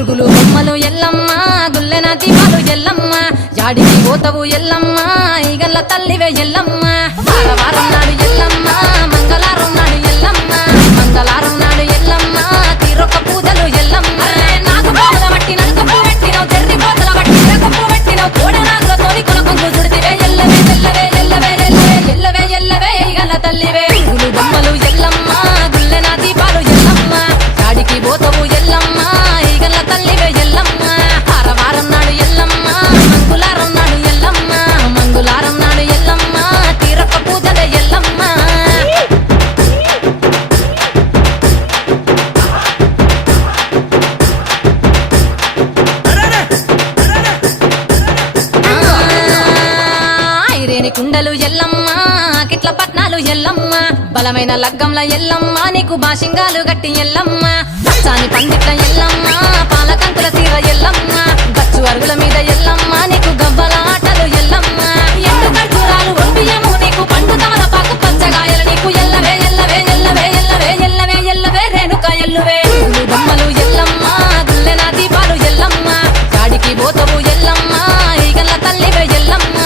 గురుగులు బొమ్మలు ఎల్లమ్మ గుల్లెన దీపాలు ఎల్లమ్మ యాడికి పోతవు ఎల్లమ్మ ఈగల్ల తల్లివే ఎల్లమ్మ వారం నాడు ఎల్లమ్మ మంగళారం నాడు ఎల్లమ్మ మంగళారం నాడు ఎల్లమ్మ తీరొక్క పూజలు ఎల్లమ్మ నాకు బాధ పట్టి నలుకప్పు పెట్టినవు తెర్రి పోతల పట్టి కప్పు పెట్టినవు కోడ నాగులతోని కొనకొంగు చుడితివే ఎల్లవే ఎల్లవే ఎల్లవే ఎల్లవే ఎల్లవే ఎల్లవే ఈగల్ల తల్లివే గురుగులు బొమ్మలు ఎల్లమ్మ గుల్లెన దీపాలు ఎల్లమ్మ యాడికి పోతవు ఎల్లమ్మ ఈగల్ల తల్లివే ఎల్లమ్మ వారం నాడు ఎల్లమ్మ మంగళారం నాడు ఎల్లమ్మ మంగళారం నాడు ఎల్లమ్మ తీరొక్క పూజలే ఎల్లమ్మ ఐరేని కుండలు ఎల్లమ్మ కిట్ల పట్నాలు ఎల్లమ్మ బలమైన లగ్గంల ఎల్లమ్మ నీకు బాషింగాలు గట్టి ఎల్లమ్మ పచ్చాని పందిట్ల ఎల్లమ్మ పాలకంకుల సీర ఎల్లమ్మ గచ్చు అరుగుల మీద ఎల్లమ్మ నీకు గవ్వల ఆటలు ఎల్లమ్మ ఎండు కర్పూరాలు ఒంటియము నీకు పండు తమలపాకు పచ్చగాయలు నీకు ఎల్లవే ఎల్లవే ఎల్లవే ఎల్లవే ఎల్లవే ఎల్లవే రేణుక ఎల్లువే గుళ్ళు బొమ్మలు ఎల్లమ్మ గుల్లెన దీపాలు ఎల్లమ్మ చాడికి పోతవు ఎల్లమ్మ ఈగల్ల తల్లివే ఎల్లమ్మ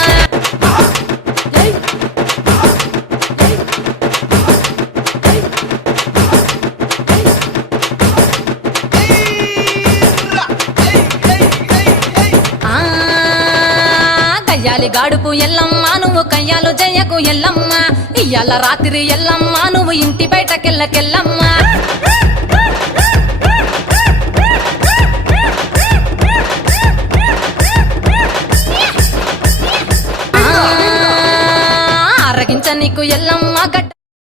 కయ్యాలి గాడుపు ఎల్లమ్మ నువ్వు కయ్యాలు జయ్యకు ఎల్లమ్మ ఇయ్యాల రాత్రి ఎల్లమ్మ నువ్వు ఇంటి బయటకెళ్ళకెళ్ళమ్మ ఆరగించ నీకు ఎల్లమ్మ